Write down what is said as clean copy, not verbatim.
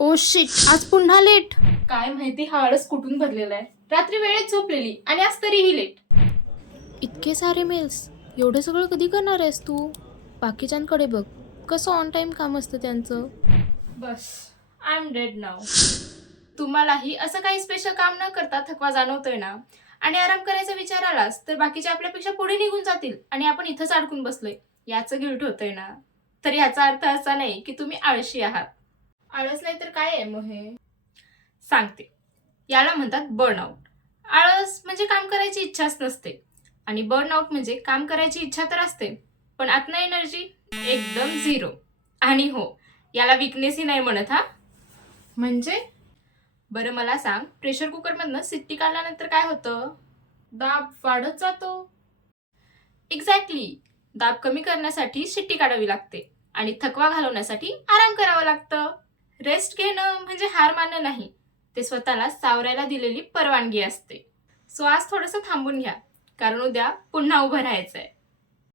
Oh shit, आज पुन्हा late. काय माहिती हा आळस कुठून भरलेला आहे. रात्री वेळेत झोपलेली आणि आज तरीही लेट. इतके सारे मेल्स, एवढं सगळं कधी करणार आहेस तू? बाकीच्यांकडे बघ, कसं ऑन टाइम काम असतं त्यांचं. बस, आय एम डेड नाव. तुम्हालाही असं काही स्पेशल काम न करता थकवा जाणवतोय ना, आणि आराम करायचा विचार आलास तर बाकीचे आपल्यापेक्षा पुढे निघून जातील आणि आपण इथंच अडकून बसलोय याचं गिल्ट होतंय ना. तर याचा अर्थ असा नाही की तुम्ही आळशी आहात. आळस नाही तर काय आहे मग हे सांगते. याला म्हणतात बर्नआउट. आळस म्हणजे काम करायची इच्छाच नसते, आणि बर्नआउट म्हणजे काम करायची इच्छा तर असते पण आतनं एनर्जी एकदम झिरो. आणि हो, याला विकनेसही नाही म्हणत हा. म्हणजे बरं मला सांग, प्रेशर कुकरमधनं सिट्टी काढल्यानंतर काय होतं? दाब वाढत जातो. एक्झॅक्टली. दाब कमी करण्यासाठी शिट्टी काढावी लागते आणि थकवा घालवण्यासाठी आराम करावा लागतं. रेस्ट घेणं म्हणजे हार मानणं नाही, ते स्वतःला सावरायला दिलेली परवानगी असते. सो आज थोडंसं थांबून घ्या, कारण उद्या पुन्हा उभं राहायचंय.